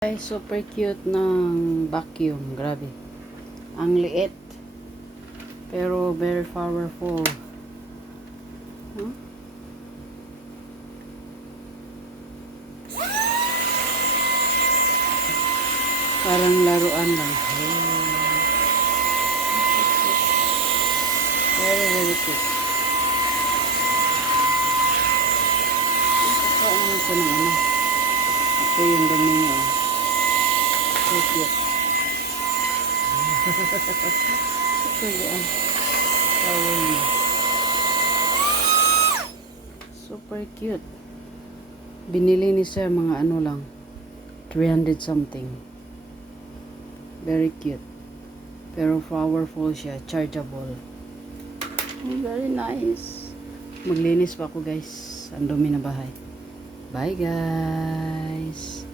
Guys, super cute ng vacuum. Grabe. Ang liit. Pero very powerful. Huh? Parang laruan lang. Very, very cute. Ano ito ng ano? Ito yung dumi niya. So cute. Ito yan. Tawal niya. Super cute. Binili ni sir mga ano lang. 300 something. Very cute. Pero powerful siya. Chargeable. Oh, very nice. Maglinis pa ako guys. Ang dumi na bahay. Bye guys.